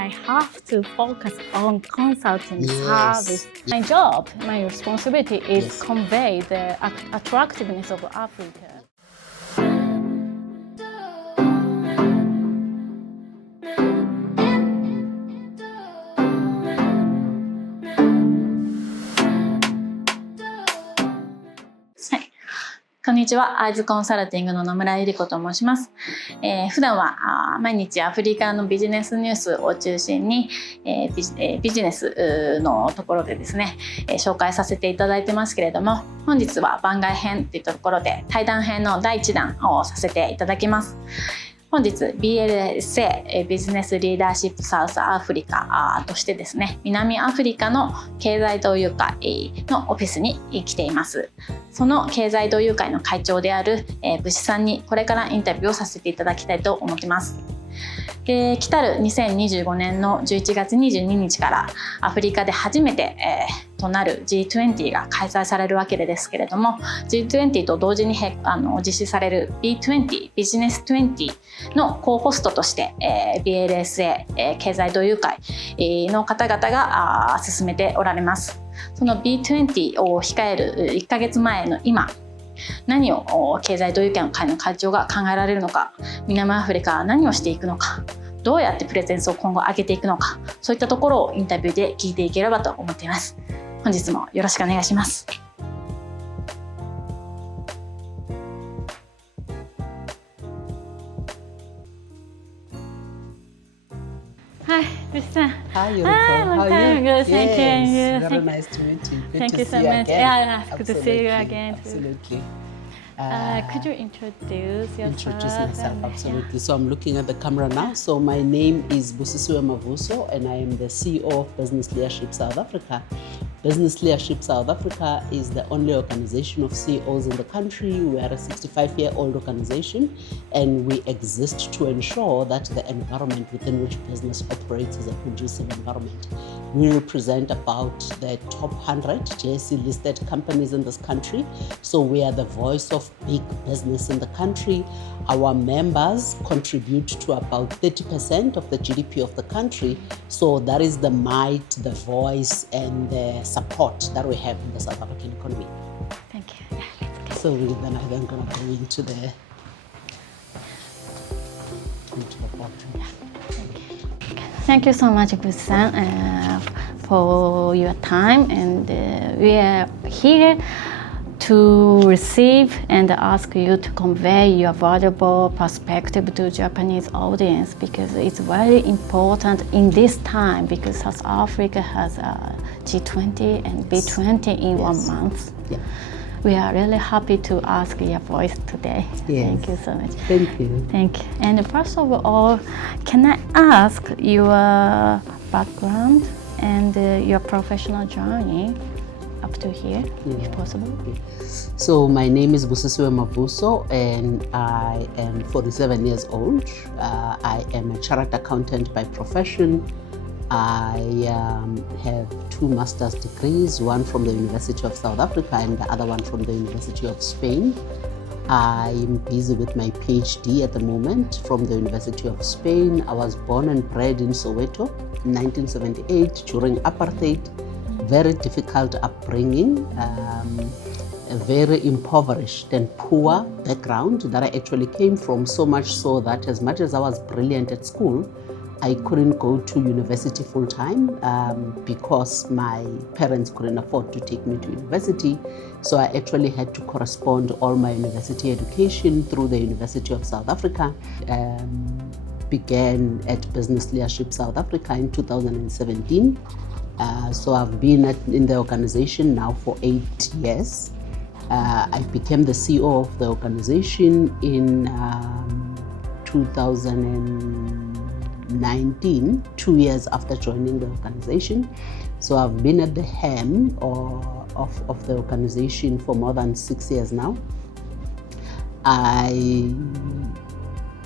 I have to focus on consulting service. My job, my responsibility is convey the attractiveness of Africa. Hi.こんにちは。AIS コンサルティングの野村ゆり子と申します。普段は毎日アフリカのビジネスニュースを中心に、ビジネスのところでですね、紹介させていただいてますけれども、本日は番外編といったところで対談編の第1弾をさせていただきます。本日 BLSA ビジネスリーダーシップサウスアフリカとしてですね、南アフリカの経済同友会のオフィスに来ています。その経済同友会の会長であるBusiさんにこれからインタビューをさせていただきたいと思っています。来たる2025年の11月22日からアフリカで初めて、となる G20 が開催されるわけですけれども、 G20 と同時に実施される B20 ビジネス20のコーホストとして、BLSA、経済同友会の方々が進めておられます。その B20 を控える1ヶ月前の今、何を経済同友会の会長が考えられるのか、南アフリカは何をしていくのか、どうやってプレゼンスを今後上げていくのか、そういったところをインタビューで聞いていければと思っています。本日もよろしくお願いします。Hi, Busiさん。Hi, Yuriko. Long time ago. Thank you. Yes, very nice to meet you. Good Thank to you see so you much. again. Yeah, good to see you again. Absolutely. Could you introduce yourself? Introduce myself, absolutely. So I'm looking at the camera now. So my name is Busisiwe Mavuso, and I am the CEO of Business Leadership South Africa. Business Leadership South Africa is the only organization of CEOs in the country. We are a 65-year-old organization, and we exist to ensure that the environment within which business operates is a conducive environment. We represent about the top 100 JSE-listed companies in this country. So we are the voice of big business in the country. Our members contribute to about 30% of the GDP of the country. So that is the might, the voice, and the support that we have in the South African economy. Thank you. Yeah, let's So then I'm going to go into the part. Thank you so much, Busi-san, for your time, and we are here to receive and ask you to convey your valuable perspective to Japanese audience, because it's very important in this time, because South Africa has a G20 and B20 in 1 month. Yeah. We are really happy to ask your voice today. Yes. Thank you so much. Thank you. Thank you. And first of all, can I ask your background and your professional journey up to here, if possible? So my name is Busisiwe Mavuso, and I am 47 years old. I am a chartered accountant by profession. I have 2 master's degrees, one from the University of South Africa and the other one from the University of Spain. I'm busy with my PhD at the moment from the University of Spain. I was born and bred in Soweto in 1978 during apartheid. Very difficult upbringing, a very impoverished and poor background that I actually came from, so much so that as much as I was brilliant at school, I couldn't go to university full time because my parents couldn't afford to take me to university. So I actually had to correspond all my university education through the University of South Africa. Began at Business Leadership South Africa in 2017. So I've been in the organization now for 8 years. I became the CEO of the organization in 2019, 2 years after joining the organization. So I've been at the helm of the organization for more than 6 years now. I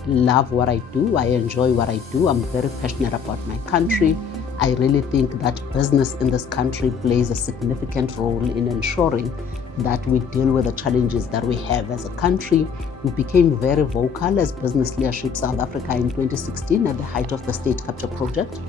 love what I do. I enjoy what I do. I'm very passionate about my country. I really think that business in this country plays a significant role in ensuring that we deal with the challenges that we have as a country. We became very vocal as business leadership South Africa in 2016 at the height of the state capture project.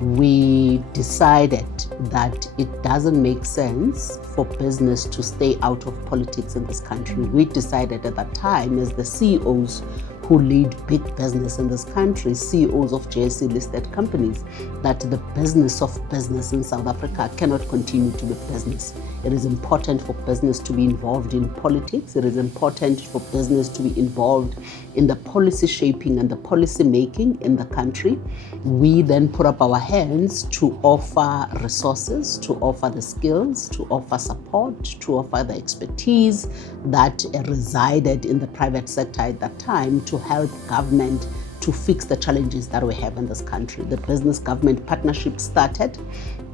We decided that it doesn't make sense for business to stay out of politics in this country. We decided at that time, as the CEOs who lead big business in this country, CEOs of JSE listed companies, that the business of business in South Africa cannot continue to be business. It is important for business to be involved in politics. It is important for business to be involved in the policy shaping and the policy making in the country. We then put up our hands to offer resources, to offer the skills, to offer support, to offer the expertise that resided in the private sector at that time to help government to fix the challenges that we have in this country. The business government partnership started.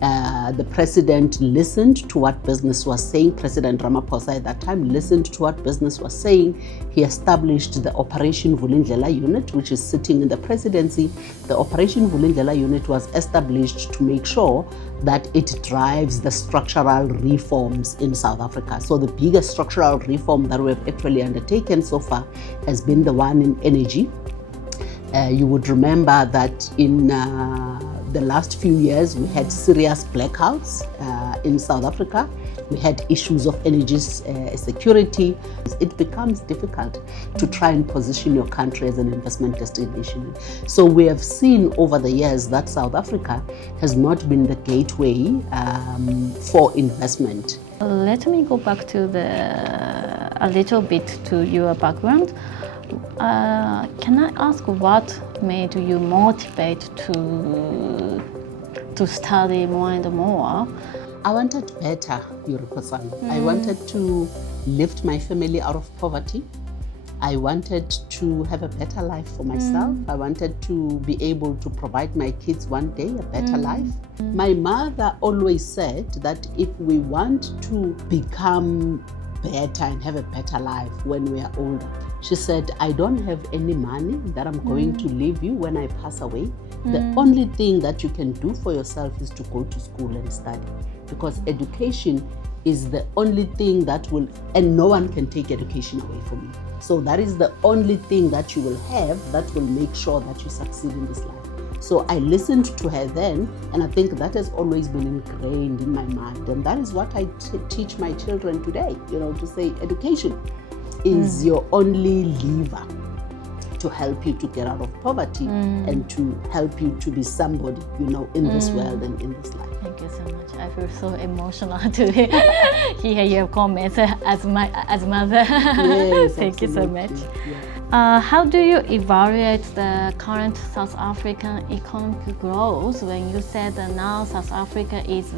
The president listened to what business was saying. President Ramaphosa at that time listened to what business was saying. He established the Operation Vulindlela unit, which is sitting in the presidency. The Operation Vulindlela unit was established to make sure that it drives the structural reforms in South Africa. So the biggest structural reform that we have actually undertaken so far has been the one in energy. You would remember that in the last few years, we had serious blackouts in South Africa. We had issues of energy security. It becomes difficult to try and position your country as an investment destination. So we have seen over the years that South Africa has not been the gateway for investment. Let me go back to a little bit to your background. Can I ask what made you motivate to study more and more? I wanted better, Yuriko-san. I wanted to lift my family out of poverty. I wanted to have a better life for myself. I wanted to be able to provide my kids one day a better life. My mother always said that if we want to become better and have a better life when we are older, she said, I don't have any money that I'm going to leave you when I pass away. The only thing that you can do for yourself is to go to school and study, because education is the only thing that will, and no one can take education away from you. So that is the only thing that you will have that will make sure that you succeed in this life. So I listened to her then, and I think that has always been ingrained in my mind. And that is what I teach my children today, to say education is your only lever to help you to get out of poverty and to help you to be somebody, in this world and in this life. Thank you so much. I feel so emotional to hear your comments as mother. Yes, Thank you so much. Yeah. How do you evaluate the current South African economic growth when you said that now South Africa is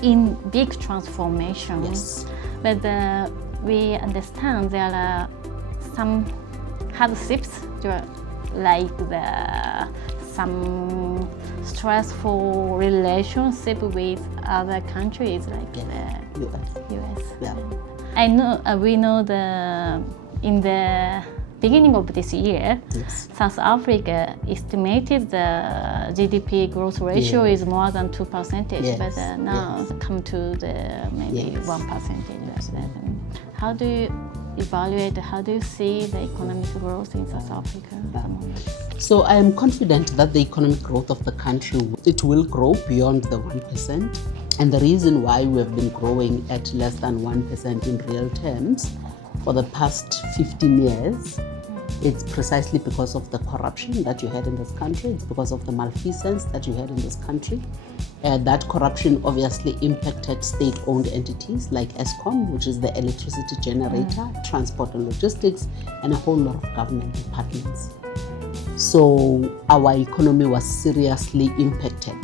in big transformation? Yes. But we understand there are some hardships, like some stressful relationship with other countries, like the US. Yeah. I know we know in the beginning of this year, South Africa estimated the GDP growth ratio is more than 2%, but now come to the maybe 1%. Like that. How do you evaluate, how do you see the economic growth in South Africa at the moment? So I am confident that the economic growth of the country, it will grow beyond the 1%. And the reason why we have been growing at less than 1% in real terms for the past 15 years, it's precisely because of the corruption that you had in this country. It's because of the malfeasance that you had in this country. That corruption obviously impacted state-owned entities like Eskom, which is the electricity generator, transport and logistics, and a whole lot of government departments. So our economy was seriously impacted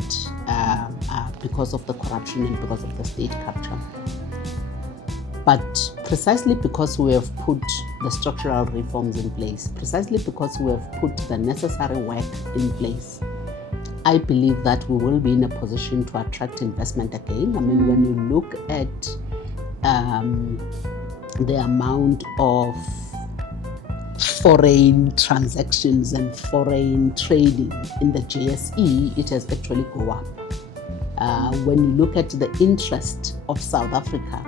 because of the corruption and because of the state capture. But precisely because we have put the structural reforms in place, precisely because we have put the necessary work in place, I believe that we will be in a position to attract investment again. I mean, when you look at the amount of foreign transactions and foreign trading in the JSE, it has actually gone up. When you look at the interest of South Africa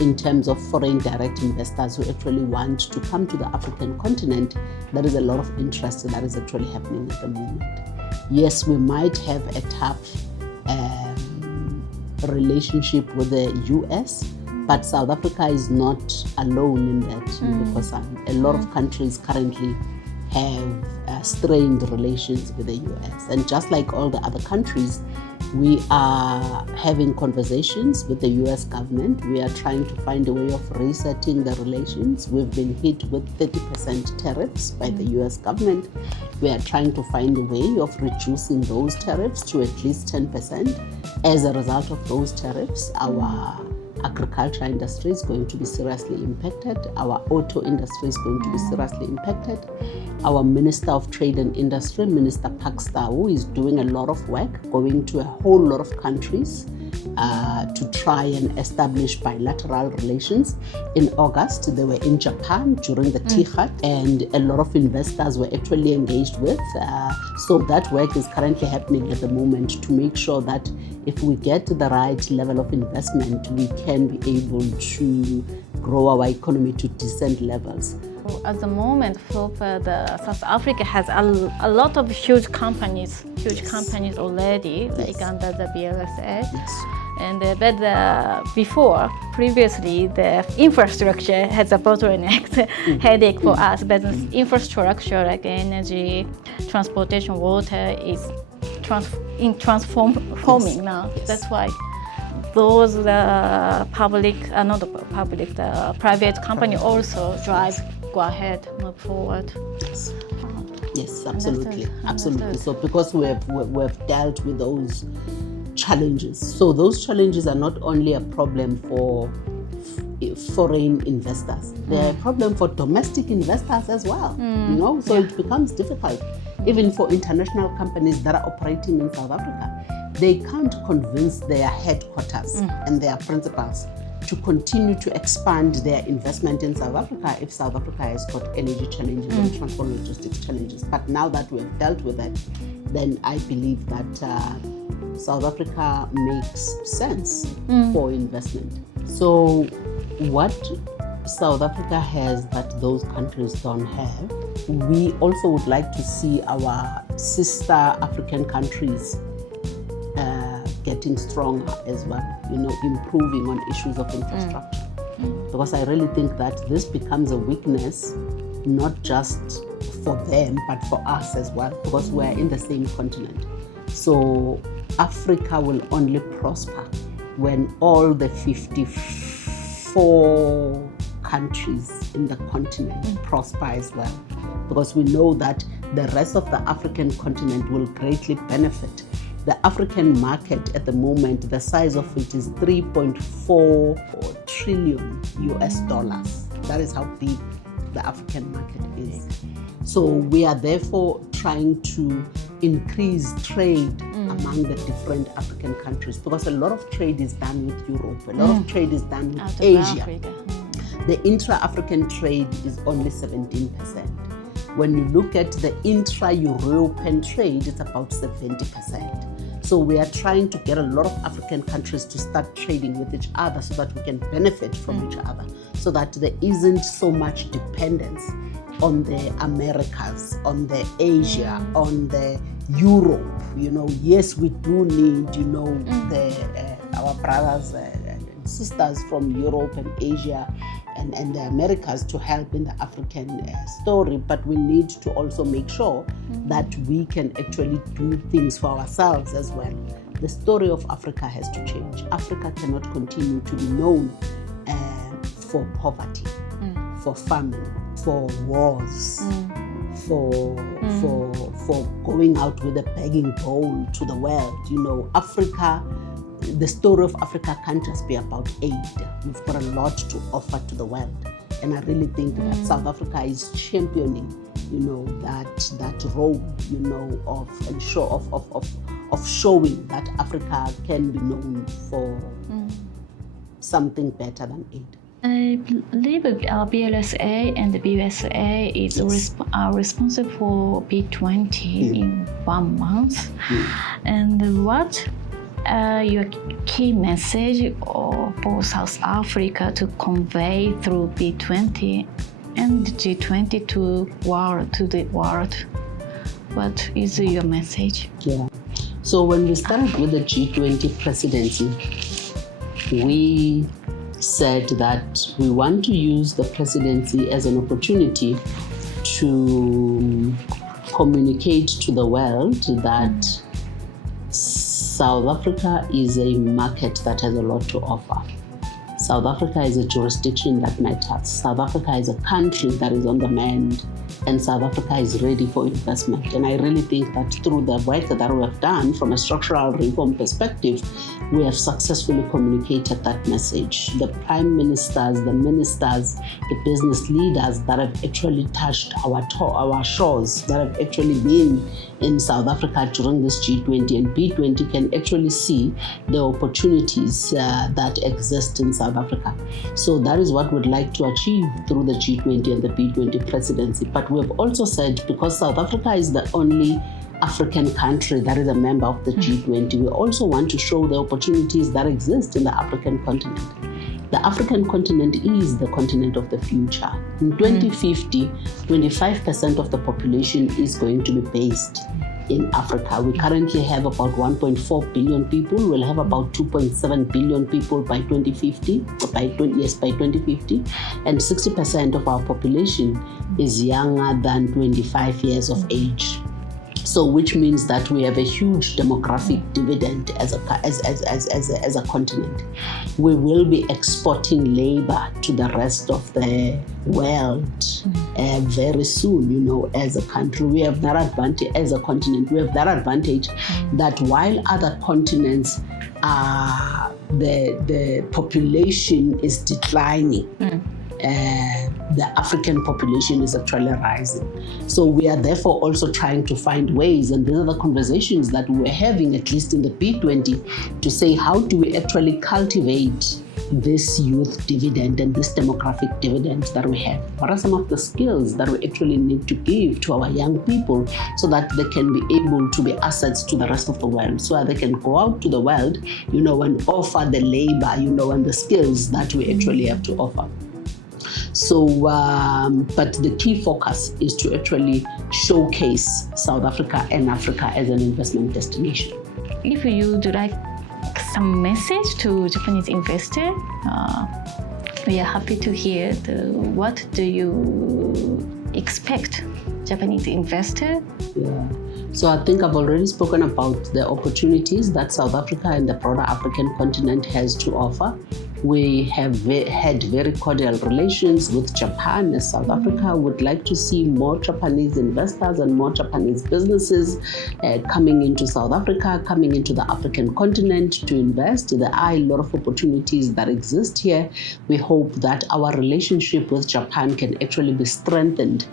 in terms of foreign direct investors who actually want to come to the African continent, there is a lot of interest that is actually happening at the moment. Yes, we might have a tough relationship with the US, but South Africa is not alone in that, because a lot of countries currently have strained relations with the US. And just like all the other countries, we are having conversations with the US government. We are trying to find a way of resetting the relations. We've been hit with 30% tariffs by the US government. We are trying to find a way of reducing those tariffs to at least 10%. As a result of those tariffs, our agriculture industry is going to be seriously impacted. Our auto industry is going to be seriously impacted. Our Minister of Trade and Industry, Minister Pakstawu, is doing a lot of work, going to a whole lot of countries to try and establish bilateral relations. In August, they were in Japan during the TIHAT, and a lot of investors were actually engaged with. So that work is currently happening at the moment to make sure that if we get the right level of investment, we can be able to grow our economy to decent levels. At the moment, South Africa has a lot of huge companies already, like under the BLSA. And previously, the infrastructure has a bottleneck headache for us. But infrastructure like energy, transportation, water is transforming now. That's why those private company also go ahead, move forward. Yes, absolutely. So because we have dealt with those challenges. So those challenges are not only a problem for foreign investors, they're a problem for domestic investors as well. So it becomes difficult even for international companies that are operating in South Africa. They can't convince their headquarters and their principals to continue to expand their investment in South Africa if South Africa has got energy challenges and transport logistics challenges. But now that we have dealt with it, then I believe that South Africa makes sense for investment. So what South Africa has that those countries don't have, we also would like to see our sister African countries getting stronger as well, improving on issues of infrastructure. Because I really think that this becomes a weakness, not just for them, but for us as well, because we're in the same continent. So Africa will only prosper when all the 54 countries in the continent prosper as well. Because we know that the rest of the African continent will greatly benefit. The African market at the moment, the size of it is $3.4 trillion US dollars. That is how big the African market is. So we are therefore trying to increase trade among the different African countries, because a lot of trade is done with Europe, a lot of trade is done with Asia. The intra-African trade is only 17%. When you look at the intra-European trade, it's about 70%. So we are trying to get a lot of African countries to start trading with each other so that we can benefit from each other, so that there isn't so much dependence on the Americas, on the Asia, on the Europe. Yes, we do need, our brothers and sisters from Europe and Asia and the Americas to help in the African story, but we need to also make sure that we can actually do things for ourselves as well. The story of Africa has to change. Africa cannot continue to be known for poverty, for famine, for wars, for going out with a begging bowl to the world. Africa, the story of Africa can't just be about aid. We've got a lot to offer to the world, and I really think that South Africa is championing, that role, of showing that Africa can be known for something better than aid. I believe BLSA and the BUSA are responsible for B20 in 1 month. And what your key message for South Africa to convey through B20 and G20 to the world? What is your message? Yeah. So when we started with the G20 presidency, we said that we want to use the presidency as an opportunity to communicate to the world that South Africa is a market that has a lot to offer. South Africa is a jurisdiction that matters. South Africa is a country that is on the mend, and South Africa is ready for investment. And I really think that through the work that we have done from a structural reform perspective, we have successfully communicated that message. The prime ministers, the ministers, the business leaders that have actually touched our shores, that have actually been in South Africa during this G20 and B20 can actually see the opportunities that exist in South Africa. So that is what we'd like to achieve through the G20 and the B20 presidency. But we've also said, because South Africa is the only African country that is a member of the G20, we also want to show the opportunities that exist in the African continent. The African continent is the continent of the future. In 2050, 25% of the population is going to be based in Africa. We currently have about 1.4 billion people. We'll have about 2.7 billion people by 2050, by 2050. And 60% of our population is younger than 25 years of age. So, which means that we have a huge demographic dividend as a continent. We will be exporting labor to the rest of the world very soon. As a country, we have that advantage. As a continent, we have that advantage that while other continents the population is declining. The African population is actually rising. So we are therefore also trying to find ways, and these are the conversations that we're having, at least in the B20, to say how do we actually cultivate this youth dividend and this demographic dividend that we have? What are some of the skills that we actually need to give to our young people so that they can be able to be assets to the rest of the world, so that they can go out to the world, and offer the labor, and the skills that we actually have to offer. So, but the key focus is to actually showcase South Africa and Africa as an investment destination. If you would like some message to Japanese investor, we are happy to hear what do you expect Japanese investor? Yeah. So I think I've already spoken about the opportunities that South Africa and the broader African continent has to offer. We have had very cordial relations with Japan, as South Africa would like to see more Japanese investors and more Japanese businesses coming into South Africa, coming into the African continent to invest. There are a lot of opportunities that exist here. We hope that our relationship with Japan can actually be strengthened.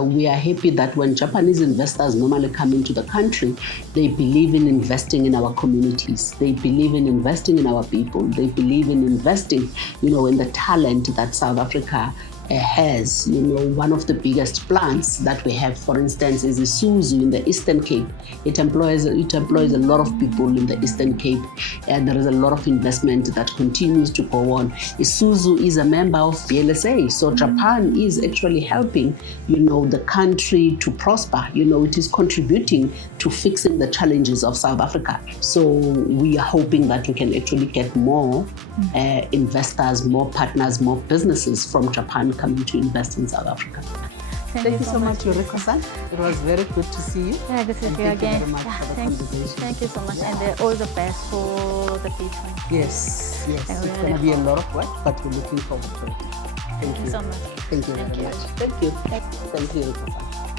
We are happy that when Japanese investors normally come into the country, they believe in investing in our communities. They believe in investing in our people. They believe in investing, in the talent that South Africa has. One of the biggest plants that we have, for instance, is Isuzu in the Eastern Cape. It employs a lot of people in the Eastern Cape, and there is a lot of investment that continues to go on. Isuzu is a member of BLSA, so Japan is actually helping, the country to prosper. It is contributing to fixing the challenges of South Africa. So we are hoping that we can actually get more investors, more partners, more businesses from Japan coming to invest in South Africa. Thank you so much, Yuriko-san. It was very good to see you. Yeah, good to see you again. Thank you so much, and all the best for the B20. Yes. It's going to be a lot of work, but we're looking forward to it. Thank you so much. Thank you very much. Thank you, Yuriko-san.